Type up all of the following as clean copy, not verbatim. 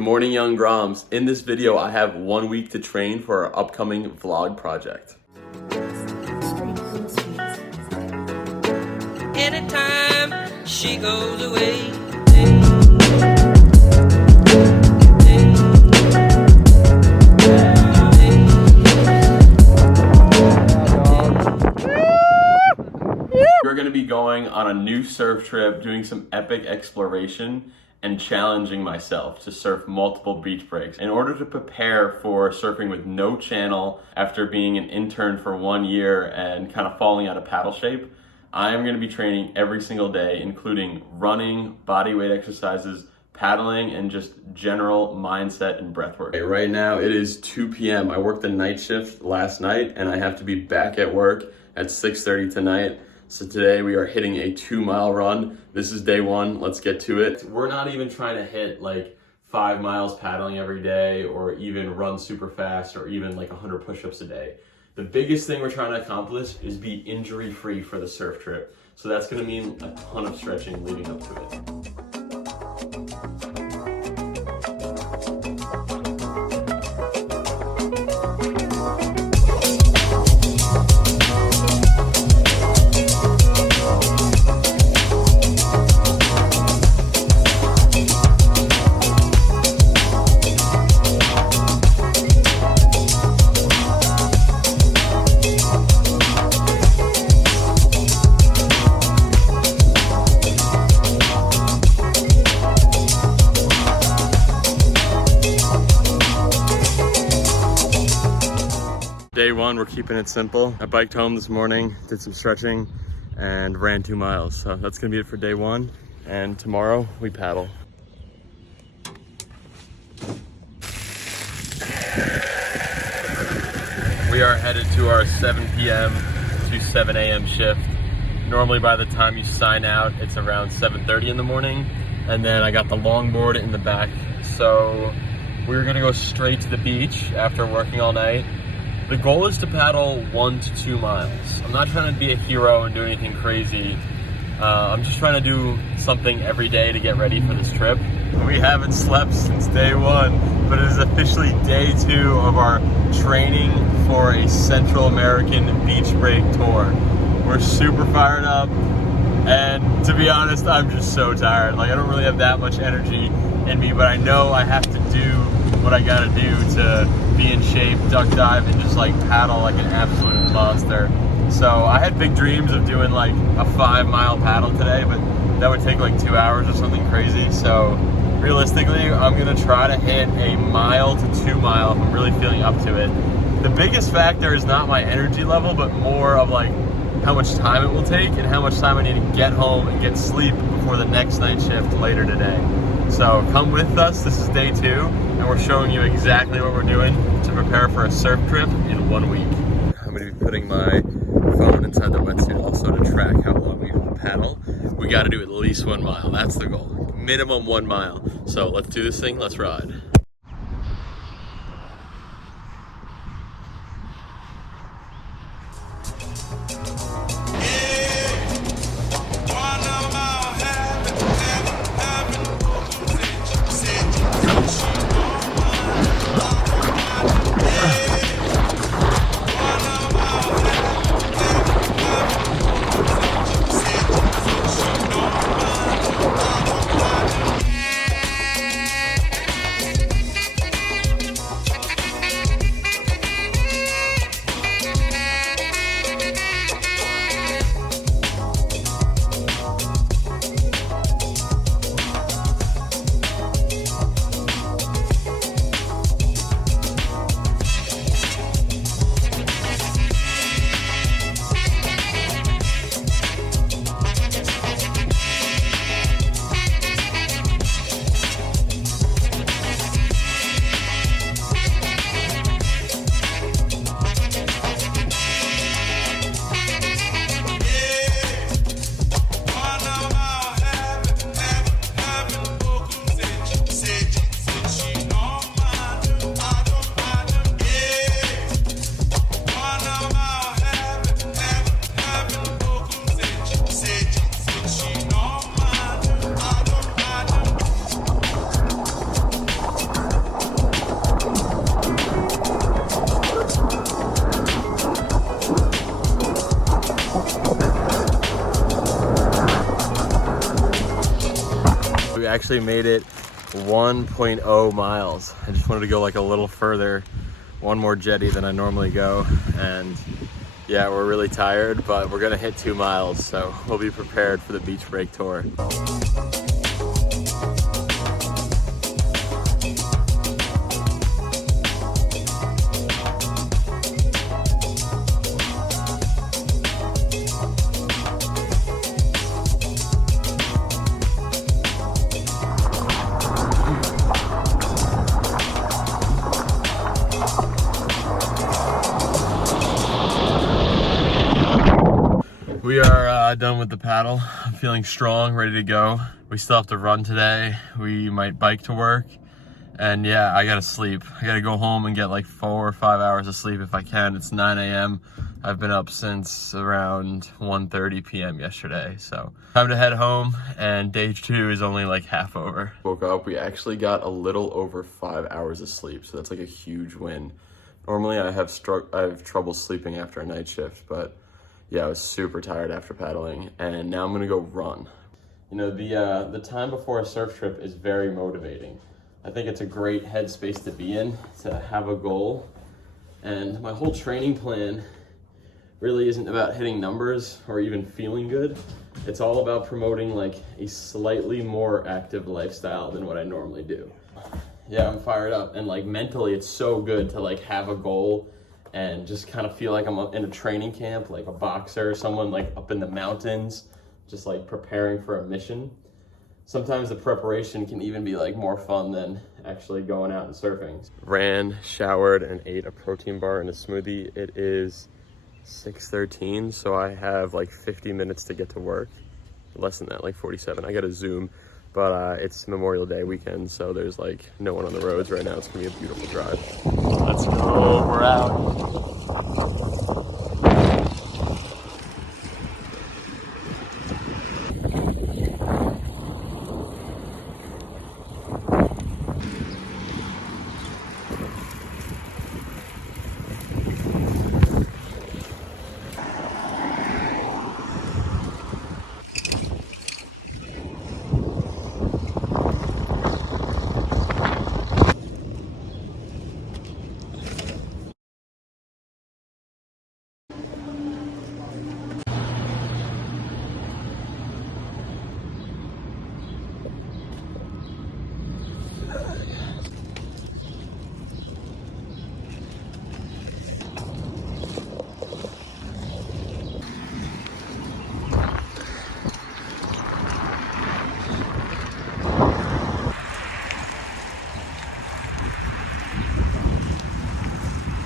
Morning, young Groms. In this video, I have 1 week to train for our upcoming vlog project. Anytime she goes away. We're gonna be going on a new surf trip, doing some epic exploration and challenging myself to surf multiple beach breaks. In order to prepare for surfing with no channel after being an intern for 1 year and kind of falling out of paddle shape, I am gonna be training every single day, including running, body weight exercises, paddling, and just general mindset and breath work. Okay, right now it is 2 p.m. I worked the night shift last night and I have to be back at work at 6:30 tonight. So today we are hitting a 2-mile run. This is day one, let's get to it. We're not even trying to hit like 5 miles paddling every day or even run super fast or even like 100 push-ups a day. The biggest thing we're trying to accomplish is be injury-free for the surf trip. So that's gonna mean a ton of stretching leading up to it. Day one, we're keeping it simple. I biked home this morning, did some stretching, and ran 2 miles. So that's gonna be it for day one. And tomorrow we paddle. We are headed to our 7 p.m. to 7 a.m. shift. Normally by the time you sign out, it's around 7:30 in the morning. And then I got the longboard in the back. So we're gonna go straight to the beach after working all night. The goal is to paddle 1 to 2 miles. I'm not trying to be a hero and do anything crazy. I'm just trying to do something every day to get ready for this trip. We haven't slept since day one, but it is officially day 2 of our training for a Central American beach break tour. We're super fired up, and to be honest, I'm just so tired. Like, I don't really have that much energy in me, but I know I have to do what I gotta do to be in shape, duck dive, and just like paddle like an absolute monster. So I had big dreams of doing like a 5-mile paddle today, but that would take like 2 hours or something crazy. So realistically, I'm gonna try to hit a 1 mile to 2 mile if I'm really feeling up to it. The biggest factor is not my energy level, but more of like how much time it will take and how much time I need to get home and get sleep before the next night shift later today. So come with us, this is day 2, and we're showing you exactly what we're doing to prepare for a surf trip in 1 week. I'm gonna be putting my phone inside the wetsuit also to track how long we paddle. We gotta do at least 1 mile, that's the goal. Minimum 1 mile. So let's do this thing, let's ride. actually made it 1.0 miles. I just wanted to go like a little further, one more jetty than I normally go. And yeah, we're really tired, but we're gonna hit 2 miles. So we'll be prepared for the beach break tour. We are done with the paddle. I'm feeling strong, ready to go. We still have to run today. We might bike to work. And yeah, I gotta sleep. I gotta go home and get like 4 or 5 hours of sleep if I can. It's 9 a.m. I've been up since around 1:30 p.m. yesterday. So time to head home, and day 2 is only like half over. Woke up, we actually got a little over 5 hours of sleep. So that's like a huge win. Normally I have trouble sleeping after a night shift, but yeah, I was super tired after paddling, and now I'm gonna go run. You know, the time before a surf trip is very motivating. I think it's a great headspace to be in, to have a goal. And my whole training plan really isn't about hitting numbers or even feeling good. It's all about promoting like a slightly more active lifestyle than what I normally do. Yeah, I'm fired up, and like mentally it's so good to like have a goal and just kind of feel like I'm in a training camp, like a boxer, someone like up in the mountains, just like preparing for a mission. Sometimes the preparation can even be like more fun than actually going out and surfing. Ran, showered, and ate a protein bar and a smoothie. It is 6:13, so I have like 50 minutes to get to work. Less than that, like 47. I got a Zoom, but it's Memorial Day weekend, so there's like no one on the roads right now. It's gonna be a beautiful drive. Let's go, we're out.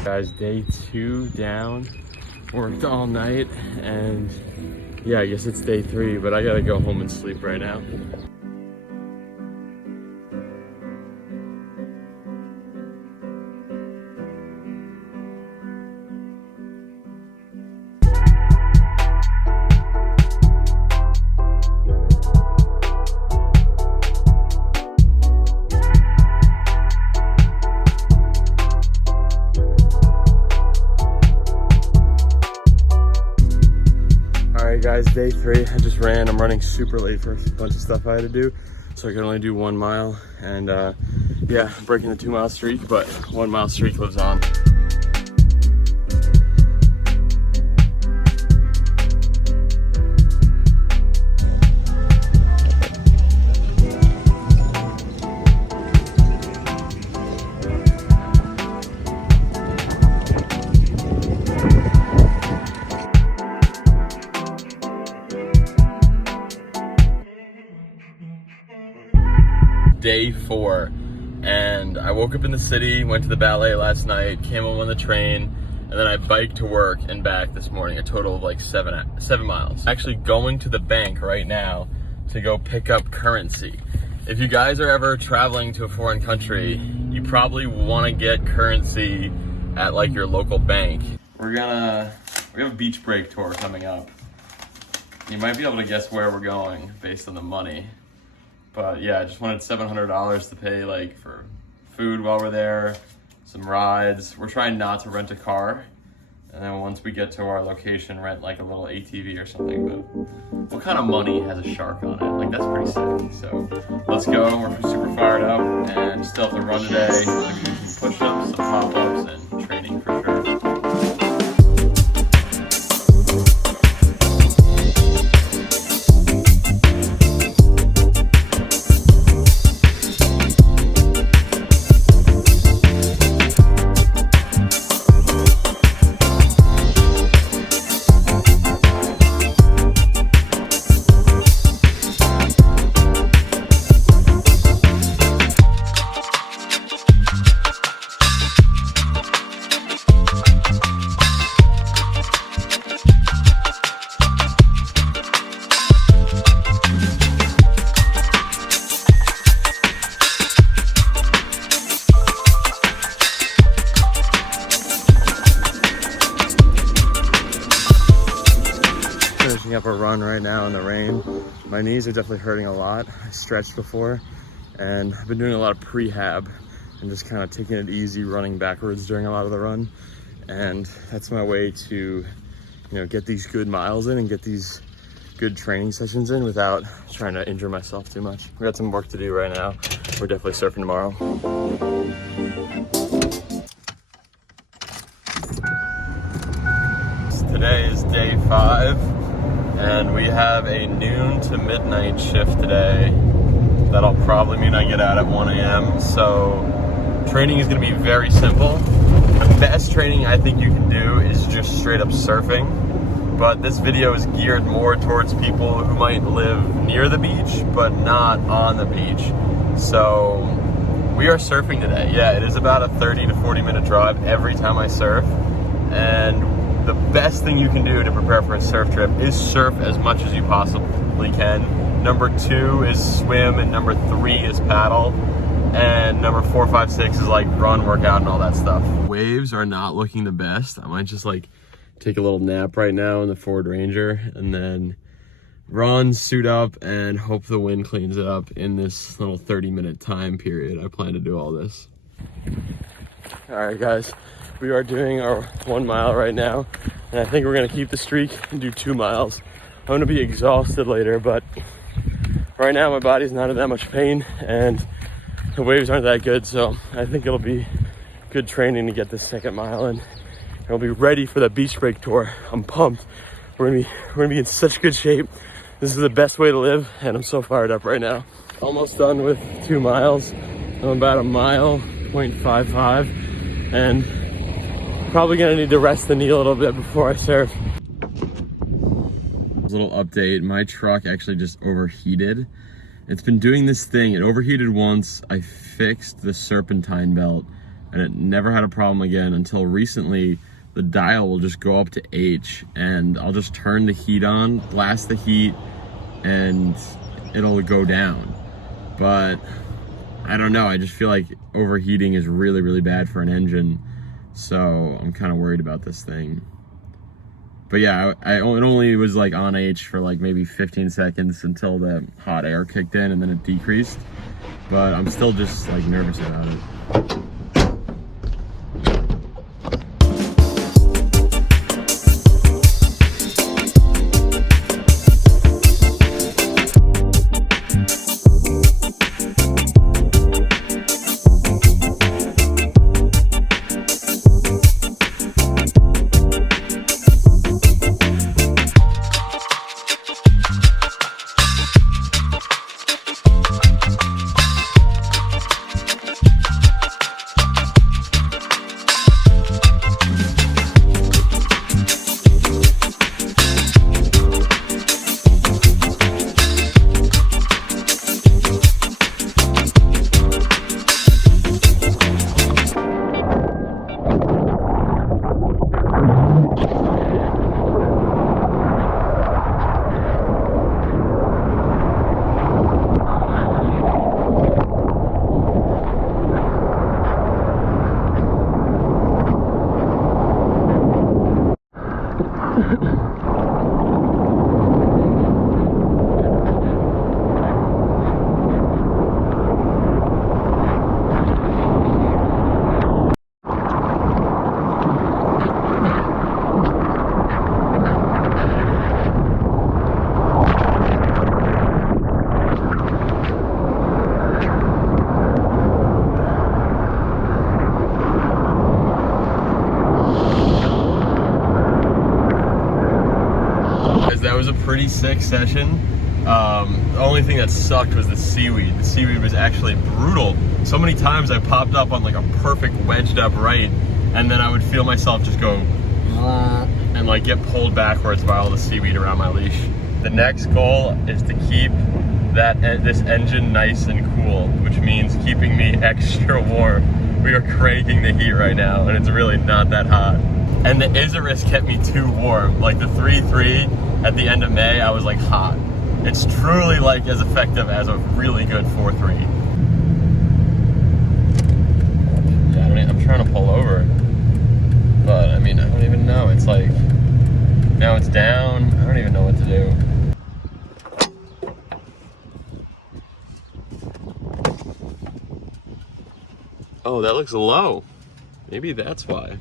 Guys, day 2 down, worked all night, and yeah, I guess it's day 3, but I gotta go home and sleep right now. Guys, day 3, I just ran. I'm running super late for a bunch of stuff I had to do, so I could only do 1 mile, and yeah, breaking the 2 mile streak, but 1 mile streak lives on. Day 4, and I woke up in the city, went to the ballet last night, came home on the train, and then I biked to work and back this morning, a total of like 7 miles. Actually going to the bank right now to go pick up currency. If you guys are ever traveling to a foreign country, you probably want to get currency at like your local bank. We have a beach break tour coming up. You might be able to guess where we're going based on the money. But yeah, I just wanted $700 to pay like for food while we're there, some rides. We're trying not to rent a car And then once we get to our location, rent like a little ATV or something. But what kind of money has a shark on it? Like, that's pretty sick. So let's go. We're super fired up and still have to run today. I'm gonna do some push-ups, some pop-ups, and training for sure. Finishing up a run right now in the rain. My knees are definitely hurting a lot. I stretched before and I've been doing a lot of prehab and just kind of taking it easy, running backwards during a lot of the run. And that's my way to, you know, get these good miles in and get these good training sessions in without trying to injure myself too much. We got some work to do right now. We're definitely surfing tomorrow. Today is day 5. And we have a noon to midnight shift today. That'll probably mean I get out at 1 a.m. So training is gonna be very simple. The best training I think you can do is just straight up surfing. But this video is geared more towards people who might live near the beach, but not on the beach. So we are surfing today. Yeah, it is about a 30 to 40 minute drive every time I surf. And the best thing you can do to prepare for a surf trip is surf as much as you possibly can. Number 2 is swim, and number 3 is paddle, and number 4, 5, 6 is like run, workout, and all that stuff. Waves are not looking the best. I might just like take a little nap right now in the Ford Ranger and then run, suit up, and hope the wind cleans it up in this little 30-minute time period. I plan to do all this. All right, guys. We are doing our 1 mile right now, and I think we're gonna keep the streak and do 2 miles. I'm gonna be exhausted later, but right now my body's not in that much pain and the waves aren't that good, so I think it'll be good training to get this 2nd mile in. And we'll be ready for the beach break tour. I'm pumped. We're gonna be in such good shape. This is the best way to live, and I'm so fired up right now. Almost done with 2 miles. I'm about 1.55 miles, and probably gonna need to rest the knee a little bit before I surf. Little update, my truck actually just overheated. It's been doing this thing, it overheated once, I fixed the serpentine belt, and it never had a problem again until recently. The dial will just go up to H, and I'll just turn the heat on, blast the heat, and it'll go down. But I don't know, I just feel like overheating is really, really bad for an engine. So I'm kind of worried about this thing. But yeah, it only was like on H for like maybe 15 seconds until the hot air kicked in and then it decreased. But I'm still just like nervous about it. pretty sick session. The only thing that sucked was the seaweed. The seaweed was actually brutal. So many times I popped up on like a perfect wedged up right, and then I would feel myself just go and like get pulled backwards by all the seaweed around my leash. The next goal is to keep this engine nice and cool, which means keeping me extra warm. We are cranking the heat right now, and it's really not that hot. And the Isurus kept me too warm. Like the 3.3 at the end of May, I was like hot. It's truly like as effective as a really good 4.3. Yeah, I'm trying to pull over, but I mean, I don't even know. It's like, now it's down. I don't even know what to do. Oh, that looks low. Maybe that's why.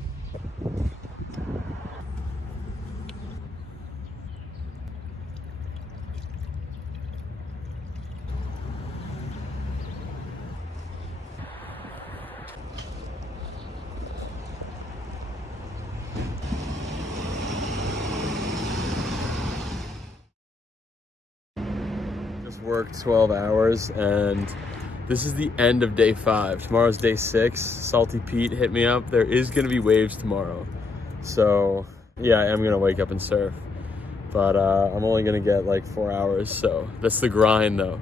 Just worked 12 hours and this is the end of day 5. Tomorrow's day 6. Salty Pete hit me up. There is gonna be waves tomorrow. So yeah, I am gonna wake up and surf. But I'm only gonna get like 4 hours, so that's the grind though.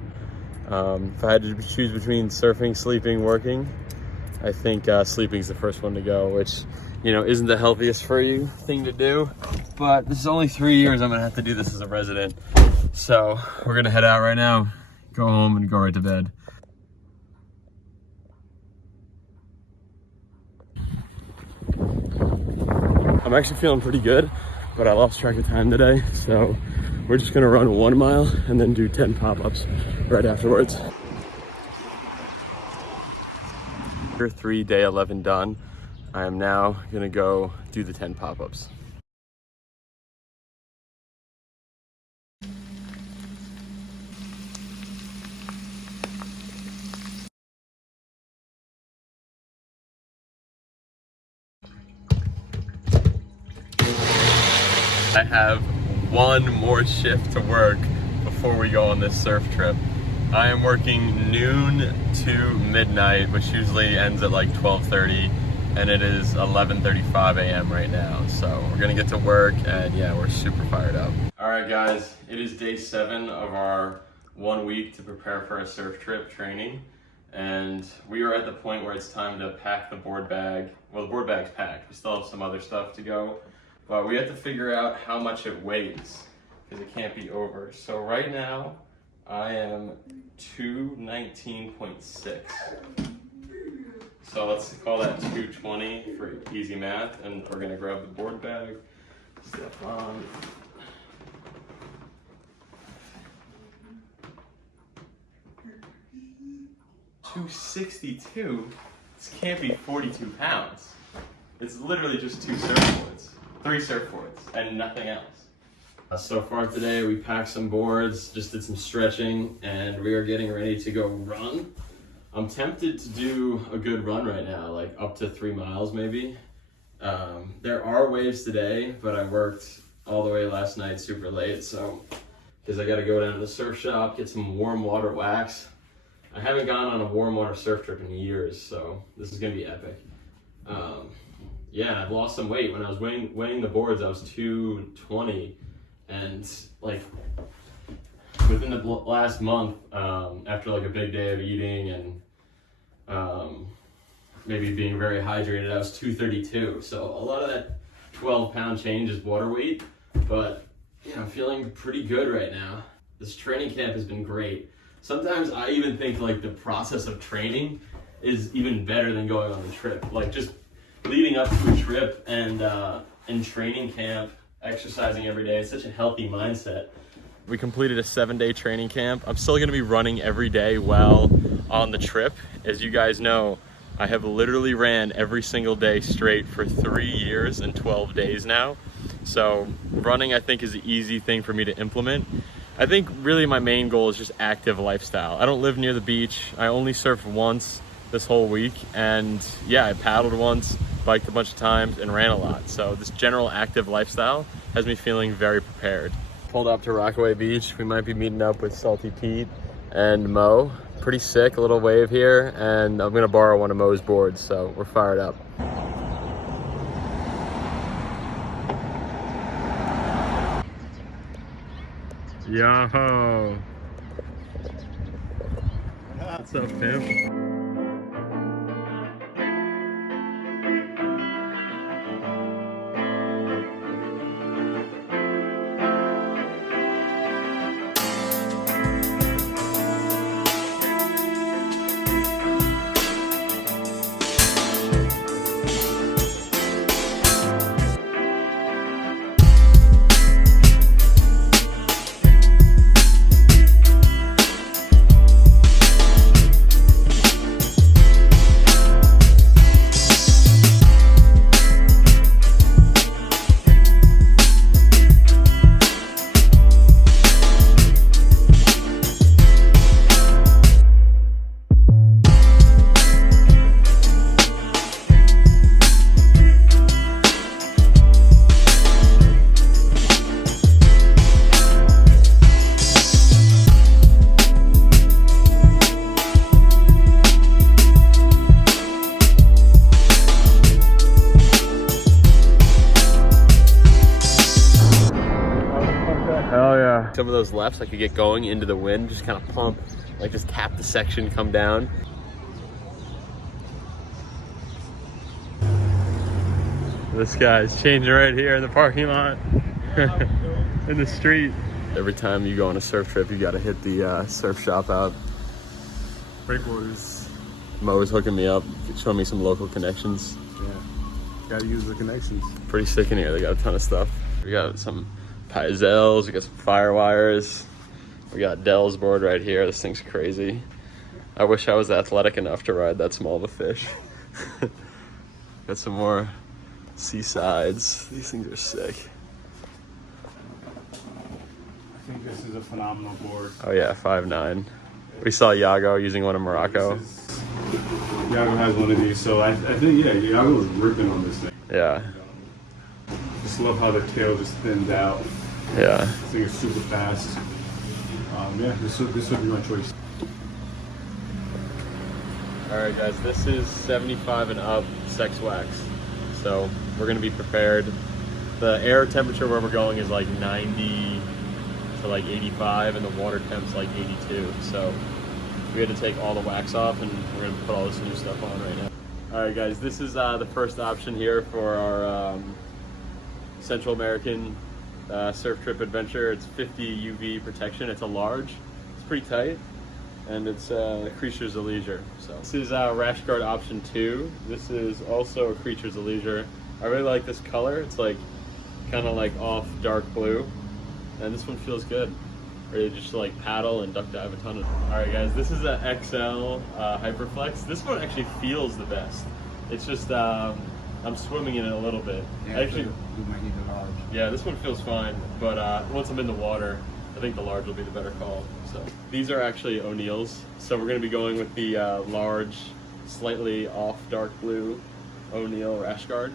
If I had to choose between surfing, sleeping, working, I think sleeping's the first one to go, which, you know, isn't the healthiest for you thing to do. But this is only 3 years I'm gonna have to do this as a resident. So we're gonna head out right now, go home and go right to bed. I'm actually feeling pretty good, but I lost track of time today. So we're just gonna run 1 mile and then do 10 pop-ups right afterwards. Year 3, day 11 done. I am now gonna go do the 10 pop-ups. I have one more shift to work before we go on this surf trip. I am working noon to midnight, which usually ends at like 12:30, and it is 11:35 a.m. right now. So we're gonna get to work, and yeah, we're super fired up. All right, guys, it is day 7 of our 1 week to prepare for a surf trip training, and we are at the point where it's time to pack the board bag. Well, the board bag's packed. We still have some other stuff to go. But we have to figure out how much it weighs, because it can't be over. So right now, I am 219.6. So let's call that 220 for easy math, and we're gonna grab the board bag, step on. $262? This can't be 42 pounds. It's literally just 2 surfboards. 3 surfboards and nothing else. So far today we packed some boards, just did some stretching, and we are getting ready to go run. I'm tempted to do a good run right now, like up to 3 miles maybe. There are waves today, but I worked all the way last night super late, so because I got to go down to the surf shop, get some warm water wax. I haven't gone on a warm water surf trip in years, so this is gonna be epic. Yeah, I've lost some weight. When I was weighing the boards, I was 220, and like within the last month, after like a big day of eating and maybe being very hydrated, I was 232. So a lot of that 12-pound change is water weight, but you know, I'm feeling pretty good right now. This training camp has been great. Sometimes I even think like the process of training is even better than going on the trip. Like just leading up to a trip and in training camp, exercising every day, it's such a healthy mindset. We completed a 7-day training camp. I'm still gonna be running every day while on the trip. As you guys know, I have literally ran every single day straight for 3 years and 12 days now. So running, I think, is an easy thing for me to implement. I think really my main goal is just active lifestyle. I don't live near the beach. I only surfed once this whole week, and yeah, I paddled once, biked a bunch of times, and ran a lot. So this general active lifestyle has me feeling very prepared. pulled up to Rockaway Beach. We might be meeting up with Salty Pete and Mo. Pretty sick, a little wave here, and I'm gonna borrow one of Mo's boards, so we're fired up. Yo! What's up, pimp? Hell yeah. Some of those lefts I could get going into the wind, just kind of pump, like just cap the section, come down. This guy's changing right here in the parking lot, in the street. Every time you go on a surf trip, you gotta hit the surf shop out. Breakwaters. Mo's hooking me up, showing me some local connections. Yeah, gotta use the connections. Pretty sick in here, they got a ton of stuff. We got some Pizels, we got some Firewires. We got Dell's board right here. This thing's crazy. I wish I was athletic enough to ride that small of a fish. Got some more Seasides. These things are sick. I think this is a phenomenal board. Oh yeah, 5'9". We saw Yago using one in Morocco. Yago has one of these, so I think, yeah, Yago was ripping on this thing. Yeah. Just love how the tail just thins out. Yeah. This thing is super fast. Yeah, this would be my choice. All right, guys, this is 75 and up sex wax. So we're gonna be prepared. The air temperature where we're going is like 90 to like 85, and the water temp's like 82. So we had to take all the wax off, and we're gonna put all this new stuff on right now. All right, guys, this is the first option here for our Central American surf trip adventure. It's 50 UV protection. It's a large. It's pretty tight, and it's Creatures of Leisure. So this is Rash Guard option 2. This is also a Creatures of Leisure. I really like this color. It's like kind of like off dark blue, and this one feels good. Ready to just like paddle and duck dive a ton of. All right, guys, this is a XL Hyperflex. This one actually feels the best. It's just I'm swimming in it a little bit. Yeah, actually, we might need the large. yeah, this one feels fine, but once I'm in the water, I think the large will be the better call. So these are actually O'Neill's. So we're gonna be going with the large, slightly off dark blue O'Neill Rash Guard,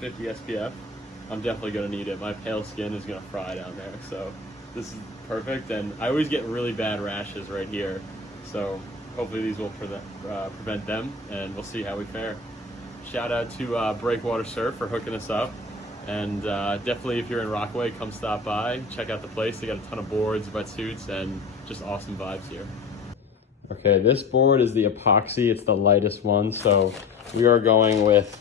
50 SPF. I'm definitely gonna need it. My pale skin is gonna fry down there, so this is perfect. And I always get really bad rashes right here, so hopefully these will prevent them, and we'll see how we fare. Shout out to Breakwater Surf for hooking us up, and definitely if you're in Rockaway, come stop by, check out the place. They got a ton of boards, wetsuits, and just awesome vibes here. Okay, this board is the epoxy. It's the lightest one, so we are going with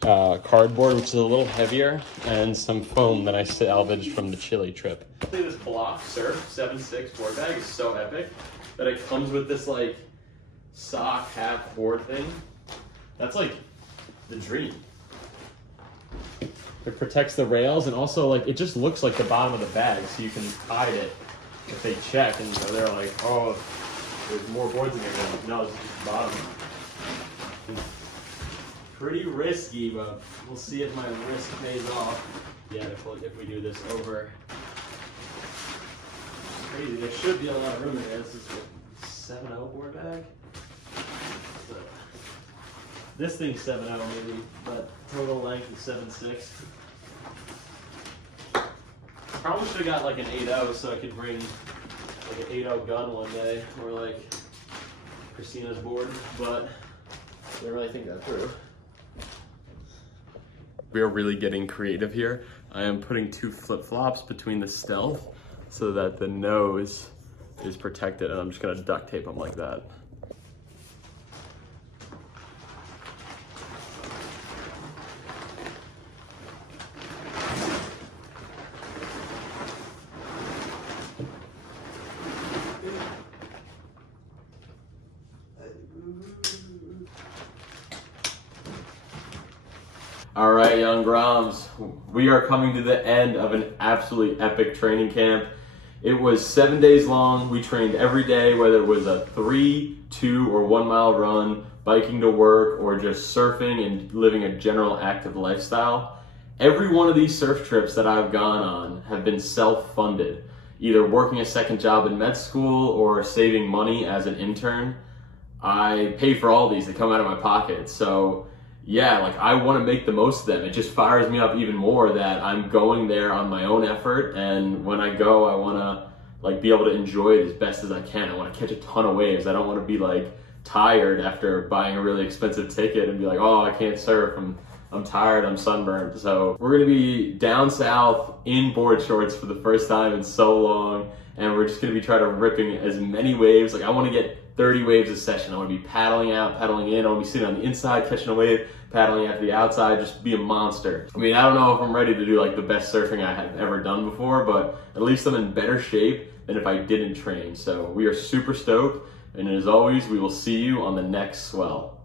cardboard, which is a little heavier, and some foam that I salvaged from the Chile trip. This Block Surf 7.6 board bag is so epic that it comes with this like sock half board thing. That's like the dream. It protects the rails, and also like it just looks like the bottom of the bag, so you can hide it if they check and they're like, oh, there's more boards in here. No, it's just the bottom. Pretty risky, but we'll see if my risk pays off. Yeah, if we do this over. Crazy. There should be a lot of room in there. This is a 7.0 board bag. So, this thing's 7.0 maybe, but total length is 7.6. probably should have got like an 8.0 so I could bring like an 8.0 gun one day, or like Christina's board, but I didn't really think that through. We are really getting creative here. I am putting 2 flip-flops between the stealth so that the nose is protected, and I'm just gonna duct tape them like that. All right, young Groms, we are coming to the end of an absolutely epic training camp. It was 7 days long. We trained every day, whether it was a 3, 2, or 1 mile run, biking to work, or just surfing and living a general active lifestyle. Every one of these surf trips that I've gone on have been self-funded, either working a second job in med school or saving money as an intern. I pay for all these, they come out of my pocket. So yeah, like I want to make the most of them. It just fires me up even more that I'm going there on my own effort, and when I go, I want to like be able to enjoy it as best as I can. I want to catch a ton of waves. I don't want to be like tired after buying a really expensive ticket and be like, oh, I can't surf. I'm tired, I'm sunburned. So we're gonna be down south in board shorts for the first time in so long, and we're just gonna be trying to ripping as many waves. Like I want to get 30 waves a session. I want to be paddling out, paddling in. I want to be sitting on the inside, catching a wave, paddling out to the outside, just be a monster. I mean, I don't know if I'm ready to do like the best surfing I have ever done before, but at least I'm in better shape than if I didn't train. So we are super stoked, and as always, we will see you on the next swell.